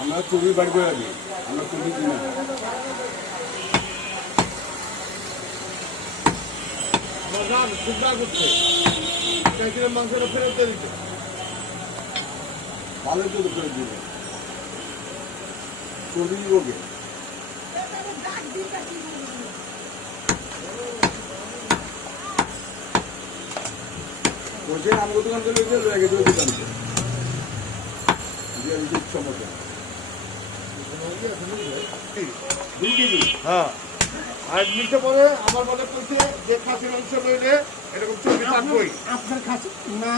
আমরা চুরি বাড়ি করে রাখি, আমরা চুরি কিনা মাংসটা ফেরত দিতে ভালো তো ফেরত দিবে চুরি রোগে বলছেন আমাকে দোকান করে লয়ে গেছে ওই দোকানকে সমস্যা হ্যাঁ আর নিচে পরে আমার মনে করছে যে খাসির মাংস লইলে এরকম চর্বি থাকবেই আপনার খাসি না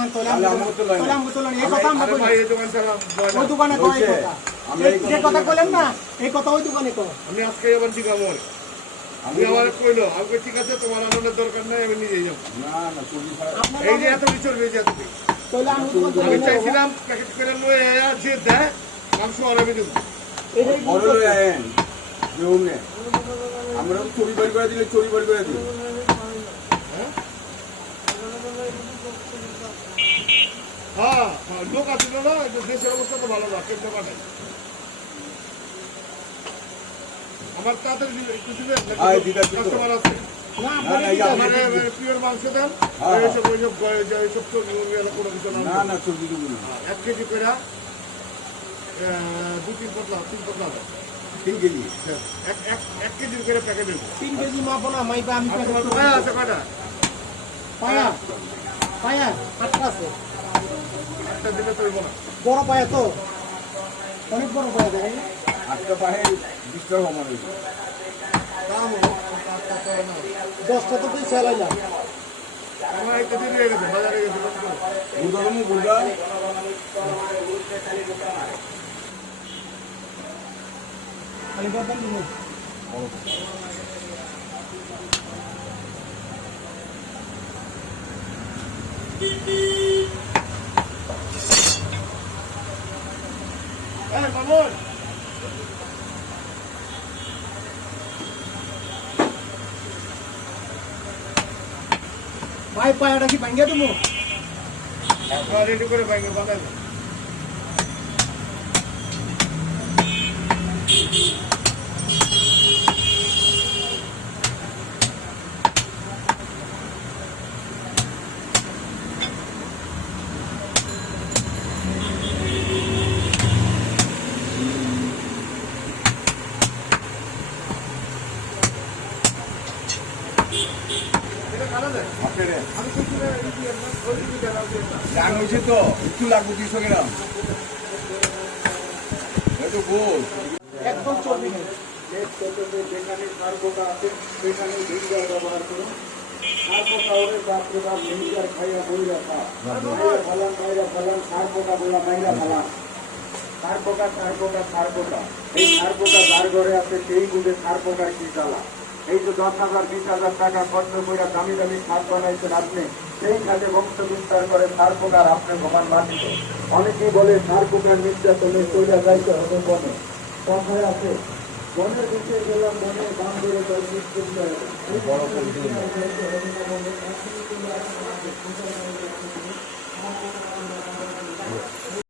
ভাই এই দোকান চালাম ওই দোকানে কয় কথা যে কথা বলেন না এই কথা ওই দোকানে কয় আমি আজকে আবার জিজ্ঞাসা আমি আমার কইলো আমাকে ঠিক আছে তোমার আনন্দের দরকার নাই আমি নিজেই যাবো না না চর্বি এই যে এত চর্বি যে এত আমি চাইছিলাম প্যাকেট করে লয়ে যে দেয় মাংস আর আমি দেবো আমরা চুরি বাড়ি করে দিলে চুরি বাড়ি করে দিই হ্যাঁ হ্যাঁ লোক আসছিল না দেশের অবস্থা তো ভালো না কেন্দ্র পাঠায় আমার তাড়াতাড়ি কাস্টমার আছে পিওর মাংস দেন এইসব কোনো কিছু না না চর্বি দেবো না 1 কেজি করে 2-3 পটলা 3 পটলা 3 কেজি 1 কেজির করে প্যাকেট দেবো 3 কেজি মাপো না মাইবা আমি আছে কয়টা পায়া 8টা আছে 8টা দিলে তো হইব না বড় পায়া তো অনেক বড় পায়া দেখেন 8টা পায়ে 20 টাকা কমানো হয়েছে দাম 10টা তো তুই চালাইলাম আমার একটা দিন হয়ে গেছে বাজারে গেছে গুড়া খালি বাদাম দিন এই মামুন ভাই পায়াটা কি ভাঙ্গিয়া দেবো রেডি করে ভাঙে বানাই জানিয়েছে তো একটু লাগবে 200 গ্রাম তো গোল একদম চর্বি নেই যেখানে সার পোকা আছে সেখানে ভিনেগার ব্যবহার করুন সার পোকা ওরে বাপরে বাপ ভিনেগার খাইয়া বইরা ফালান সার পোকা বলা মাইরা ফালান সার পোকা এই সার পোকা যার ঘরে আছে সেই বুঝে সার পোকার কি জ্বালা এই যে 10,000 20,000 টাকা খরচ করে দামি দামি খাদ বানাইছেন আপনি সেই খাতে বংশ বিস্তার করে সার পোকার আপনার ভগবান বাঁচিত অনেকেই বলে সার পোকার নির্যাতনে চলে যাইতে হবে বনে কথায় আছে বনের দিকে গেলাম বনে দাম করে বড়